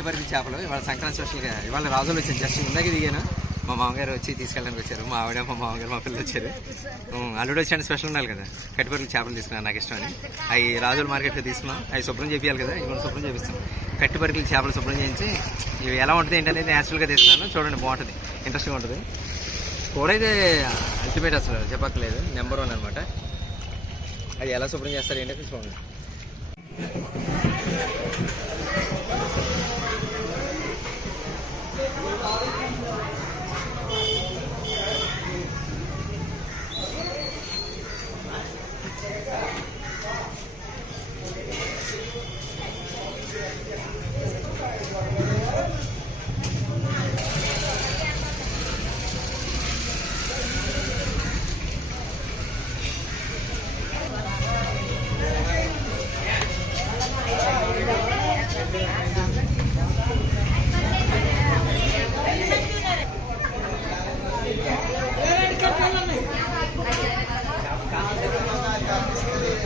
కట్టిపరికి చేపలు. ఇవాళ సంక్రాంతి స్పెషల్గా ఇవాళ రాజులు వచ్చాను జస్ట్ ఇందాక దిగాను. మా మామగారు వచ్చి తీసుకెళ్ళడానికి వచ్చారు. మా ఆవిడ మా మామగారు మా పిల్లలు వచ్చారు. అల్లుడు వచ్చాను స్పెషల్ ఉండాలి కదా. కట్టిపరికి చేపలు తీసుకున్నాను. నాకు ఇష్టం అని. అవి రాజుల మార్కెట్లో తీసుకున్నాం. అవి శుభ్రం చేయాలి కదా. ఇవి శుభ్రం చేపిస్తాం. కట్టిపరికి చేపలు శుభ్రం చేయించి ఇవి ఎలా ఉంటుంది ఏంటనేది న్యాచురల్గా తీసుకున్నాను. చూడండి బాగుంటుంది. ఇంట్రెస్ట్గా ఉంటుంది. కూడైతే అయితే అల్టిమేట్ అసలు చెప్పక్కలేదు నెంబర్ వన్ అనమాట. అది ఎలా శుభ్రం చేస్తారు ఏంటంటే చూడండి.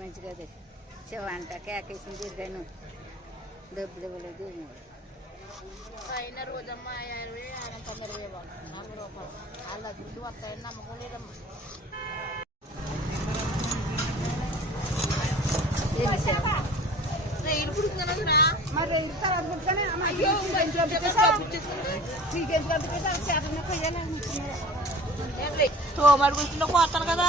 మంచిగా చెవంట కేకేసిన తిరిగాను. డబ్బులు ఇవ్వలేదు. పైన రోజమ్మా ఇరవై ఆయన తొందర ఇవ్వాలి నాలుగు రూపాయలు. వాళ్ళ దుడ్డు వస్తాయని నమ్మకం లేదమ్మా. మరి తోమడు కూర్చుంటే పోతారు కదా.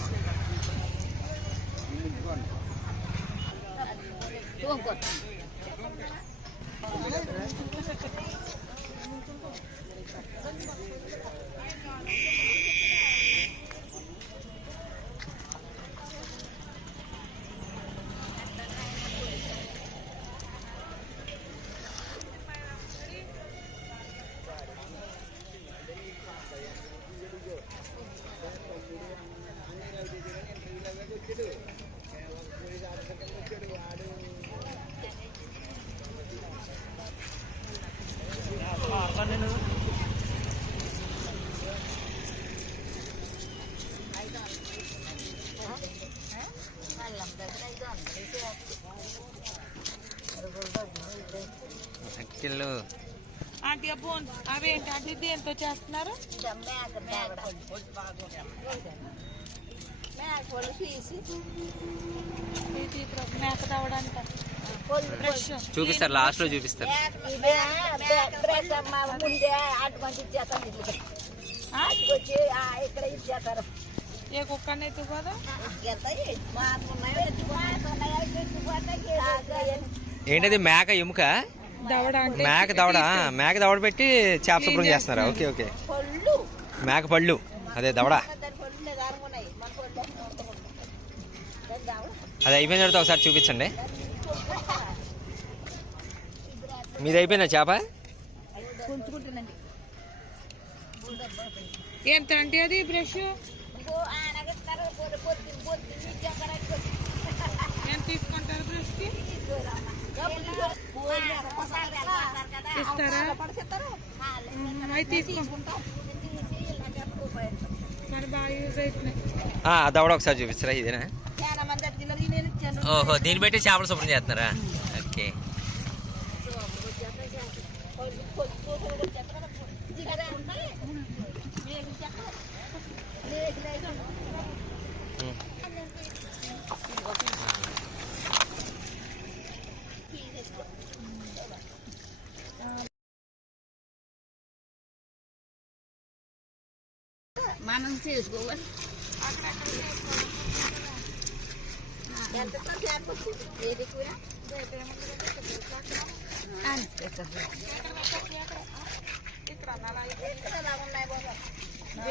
angkot. Thank you. అక్కిళ్ళు. ఆంటీ అబ్బో అవేంటి ఆంటీ దేంతో చేస్తున్నారు? మేక తవ్వడంట ఫ్రెష్ చూపిస్తారు లాస్ట్లో చూపిస్తారు. ఏ కుక్కని ఎత్తుకోదా ఏంటది మేక ఎముక? మేక దవడ మేక దవడ పెట్టి చేప శుభ్రం చేస్తున్నారా? Okay okay. మేక పళ్ళు అదే దవడ. అది అయిపోయిన తర్వాత ఒకసారి చూపించండి. మీది అయిపోయిందా చేప ఎంత అంటే అది బ్రష్ ఎంత తీసుకుంటారు బ్రష్కి ఇస్తారా అవి తీసుకో మరి బాగా యూజ్ అవుతున్నాయి దవడ ఒకసారి చూపించరా ఇదేనా చాలా మంది అట్లా నేను ఇచ్చాను ఓహో దీన్ని బట్టి చేపలు శుభ్రం చేస్తున్నారా? ఓకే. మనం చేసుకోవాలి ఎంత ఏది కూర అంతే కదా.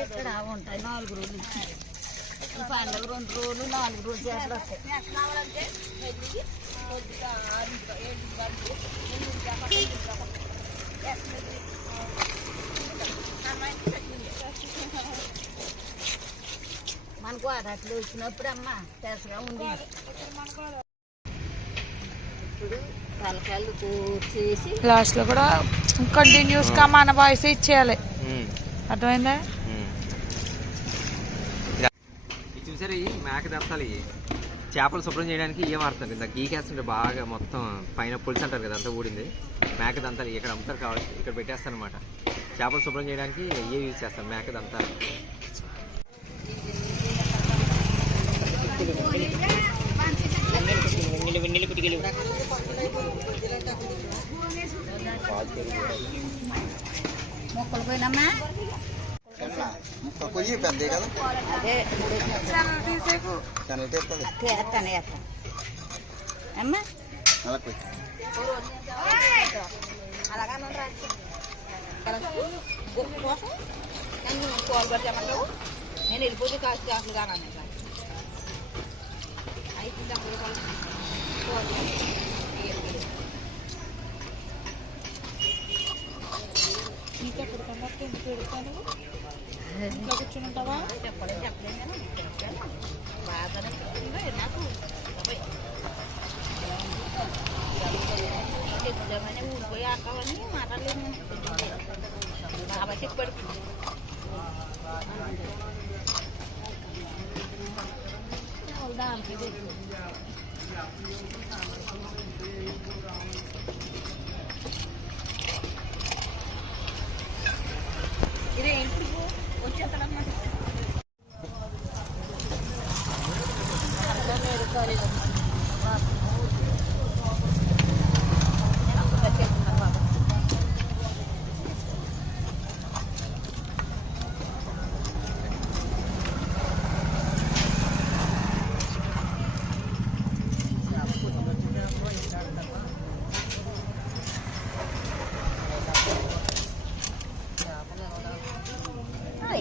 ఇక్కడ ఉంటాయి నాలుగు రోజులు పండుగ రెండు రోజులు నాలుగు రోజులు చేపలు వస్తాయి మనకు అదట్లు వచ్చినప్పుడు అమ్మ తెసగా ఉంది. ఇప్పుడు తలకాయలు చేసి లాస్ట్లో కూడా కంటిన్యూస్గా మన వాయిస్ ఇచ్చేయాలి. అర్థమైందా? చూసారు ఈ మేక దత్తాలు చేపలు శుభ్రం చేయడానికి ఏం వాడతారు. ఇంత గీకేస్తుంటే బాగా మొత్తం పైన పులుసు అంటారు కదా అంతా ఊడింది. మేక దంతాలు ఇక్కడ అమ్ముతారు కావాలి ఇక్కడ పెట్టేస్తాను అనమాట చేపలు శుభ్రం చేయడానికి ఏ యూజ్ చేస్తాం మేక దంతాలు. మొక్కలు పోయినమ్మా పొయ్యి పెద్ద కదా అదే అమ్మా నేను వెళ్ళిపోతే కాస్త కాకుండా కాను అయితే పెడతాను కూర్చుని ఉంటావా చెప్పలేదు చెప్పలేదు బాగానే నాకు బాబాయ్. ఊరిపోయి ఆకావని మాట్లాడలేదు బాబా చెప్పాడు sam ide. Ide entrugo, ocha taraf ma. Adame erkarela. Va.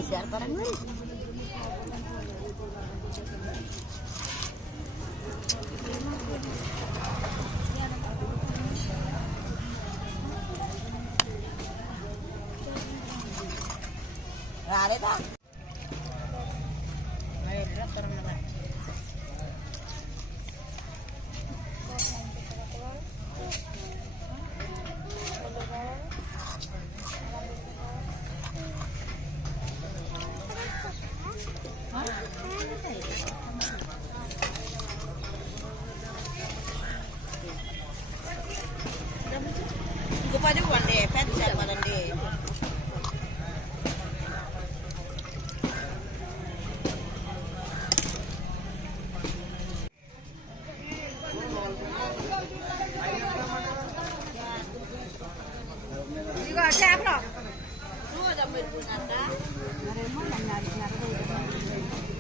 Siar parang man. Rare ta? Ayo. పది ఇవ్వండి. పెద్ద చెప్పాలండి ఇదిగో చేపలు. రోజు పెట్టుకున్నాక మరేమో నన్ను అడిగినారు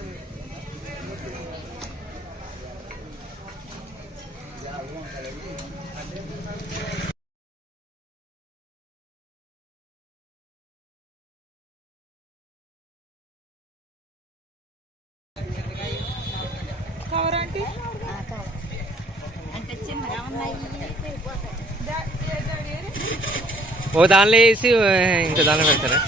ఓ దానిలో వేసి ఇంకో దానిలో పెడతారా